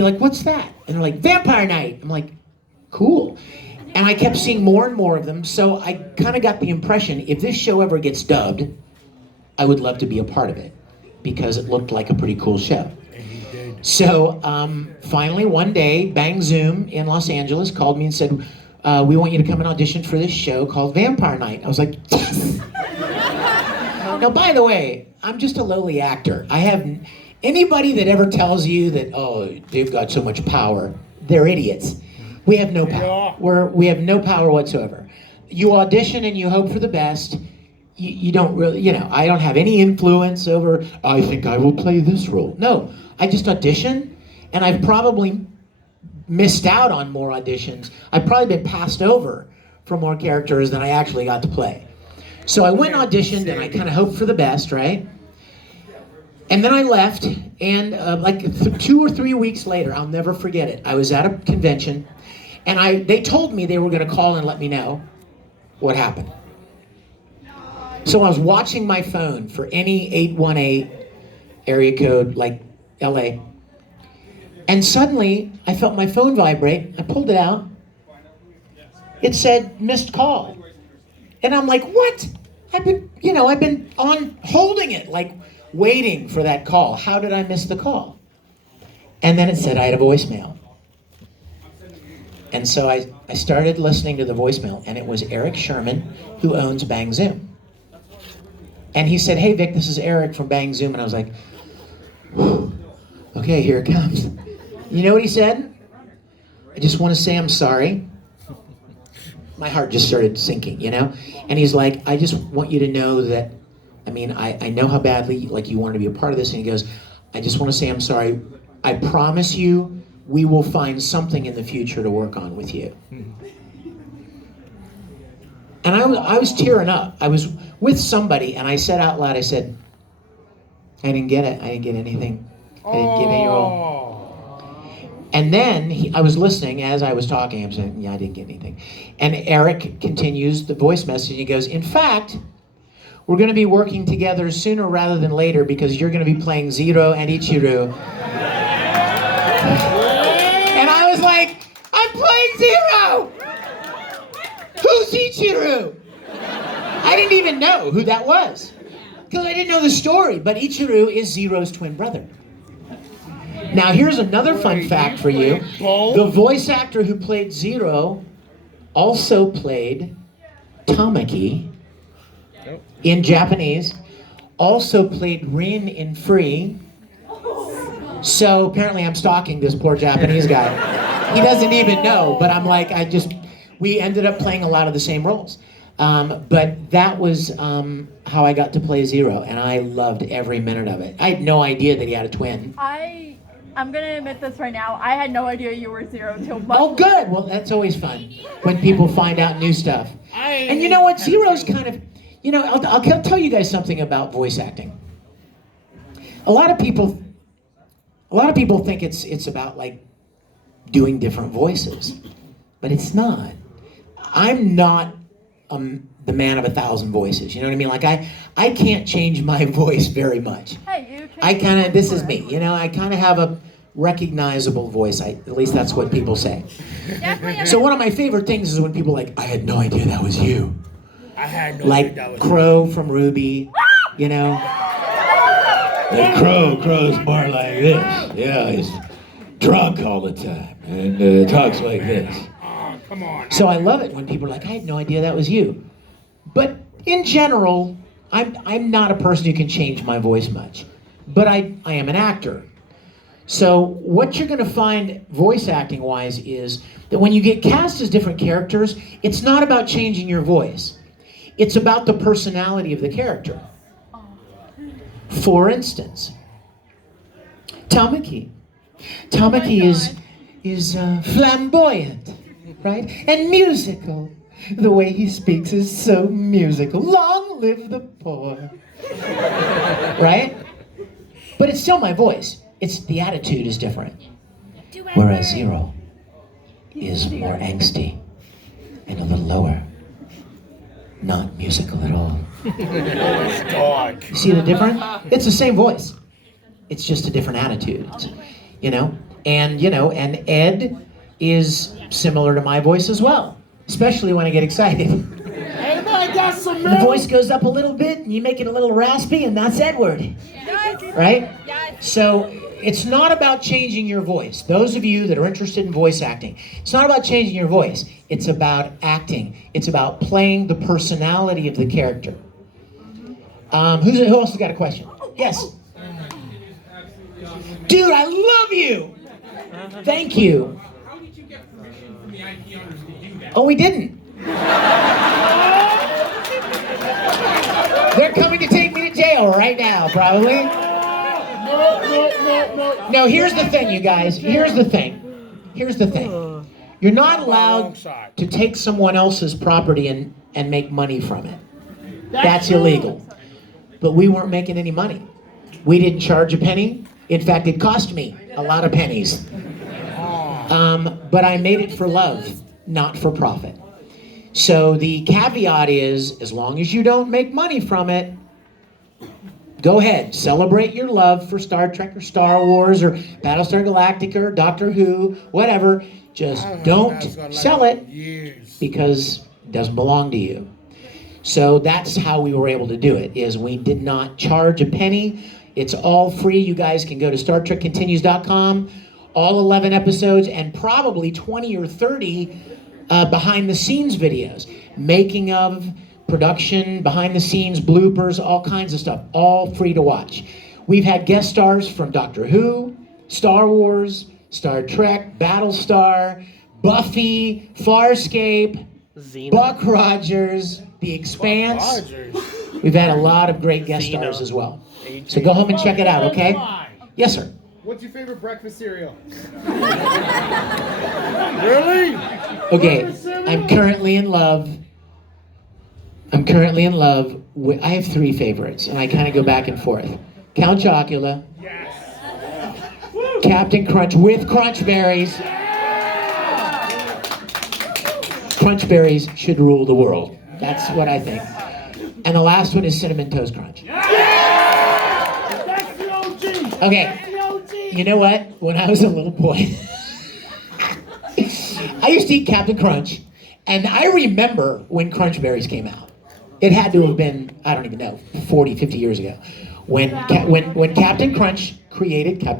They're like, what's that? And they're like, Vampire Night. I'm like, cool. And I kept seeing more and more of them, so I kind of got the impression, if this show ever gets dubbed, I would love to be a part of it, because it looked like a pretty cool show. So finally one day, Bang Zoom in Los Angeles called me and said, we want you to come and audition for this show called Vampire Night. I was like, yes! Now, by the way, I'm just a lowly actor. I have, anybody that ever tells you that, oh, they've got so much power, they're idiots. We have no power. We have no power whatsoever. You audition and you hope for the best. You don't really, I don't have any influence over, I think I will play this role. No, I just audition, and I've probably missed out on more auditions. I've probably been passed over for more characters than I actually got to play. So I went and auditioned, and I kind of hoped for the best, right? And then I left, and 2 or 3 weeks later, I'll never forget it, I was at a convention, and they told me they were going to call and let me know what happened. So I was watching my phone for any 818 area code, like LA, and suddenly I felt my phone vibrate. I pulled it out. It said missed call. And I'm like, what? I've been on holding it, like waiting for that call. How did I miss the call? And then it said I had a voicemail. And so I started listening to the voicemail, and it was Eric Sherman, who owns Bang Zoom. And he said, hey, Vic, this is Eric from Bang Zoom. And I was like, okay, here it comes. You know what he said? I just want to say I'm sorry. My heart just started sinking, And he's like, I just want you to know that, I know how badly you want to be a part of this. And he goes, I just want to say I'm sorry. I promise you we will find something in the future to work on with you. And I was tearing up. I was with somebody, and I said out loud, I said, I didn't get it. I didn't get anything. I didn't get any role. And then I was listening as I was talking. I'm saying, yeah, I didn't get anything. And Eric continues the voice message. He goes, in fact, we're going to be working together sooner rather than later, because you're going to be playing Zero and Ichiru. And I was like, I'm playing Zero! Who's Ichiru? I didn't even know who that was, because I didn't know the story, but Ichiru is Zero's twin brother. Now here's another fun fact for you. The voice actor who played Zero also played Tamaki in Japanese, also played Rin in Free. So apparently I'm stalking this poor Japanese guy. He doesn't even know, but I'm like, we ended up playing a lot of the same roles. But that was how I got to play Zero, and I loved every minute of it. I had no idea that he had a twin. I'm gonna admit this right now. I had no idea you were Zero till much. Oh, good. Well, that's always fun when people find out new stuff. And you know what? Zero's kind of, I'll tell you guys something about voice acting. A lot of people think it's about doing different voices, but it's not. I'm not the man of 1,000 voices. You know what I mean? I can't change my voice very much. Hey, you can. This is me. I kind of have a recognizable voice. At least that's what people say. So one of my favorite things is when people are like, I had no idea that was you. I had no idea that was Crow from Ruby, Like Crow's more like this. Yeah, he's drunk all the time and talks like this. Come on. So I love it when people are like, I had no idea that was you. But in general, I'm not a person who can change my voice much. But I am an actor. So what you're going to find voice acting wise is that when you get cast as different characters, it's not about changing your voice. It's about the personality of the character. For instance, Tamaki. Tamaki is flamboyant, right? And musical. The way he speaks is so musical. Long live the poor. Right? But it's still my voice. It's the attitude is different. Whereas Zero is more angsty and a little lower. Not musical at all. You see the difference? It's the same voice. It's just a different attitude. And, and Ed is similar to my voice as well, especially when I get excited. Hey, man, got some The voice goes up a little bit, and you make it a little raspy, and that's Edward. Right? So it's not about changing your voice. Those of you that are interested in voice acting, it's not about changing your voice. It's about acting. It's about playing the personality of the character. Who else has got a question? Yes. Dude, I love you. Thank you. How did you get permission from the IP owners to do that? Oh, we didn't. They're coming to take me to jail right now, probably. No, here's the thing, you guys. Here's the thing. You're not allowed to take someone else's property and make money from it. That's illegal. But we weren't making any money. We didn't charge a penny. In fact, it cost me a lot of pennies. But I made it for love, not for profit. So the caveat is, as long as you don't make money from it, go ahead, celebrate your love for Star Trek or Star Wars or Battlestar Galactica or Doctor Who, whatever. Just don't sell it because it doesn't belong to you. So that's how we were able to do it, is we did not charge a penny. It's all free. You guys can go to StarTrekContinues.com, all 11 episodes, and probably 20 or 30 behind-the-scenes videos. Making of, production, behind-the-scenes, bloopers, all kinds of stuff, all free to watch. We've had guest stars from Doctor Who, Star Wars, Star Trek, Battlestar, Buffy, Farscape, Xena. Buck Rogers, The Expanse. We've had a lot of great guest stars as well. So go home and check it out, okay? Yes, sir. What's your favorite breakfast cereal? Really? Okay, I'm currently in love with, I have 3 favorites, and I kind of go back and forth. Count Chocula. Yes. Captain Crunch with Crunch Berries. Crunch Berries should rule the world. That's what I think. And the last one is Cinnamon Toast Crunch. That's the OG. Okay, you know what? When I was a little boy, I used to eat Captain Crunch, and I remember when Crunch Berries came out. It had to have been, I don't even know, 40, 50 years ago, when Captain Crunch created Captain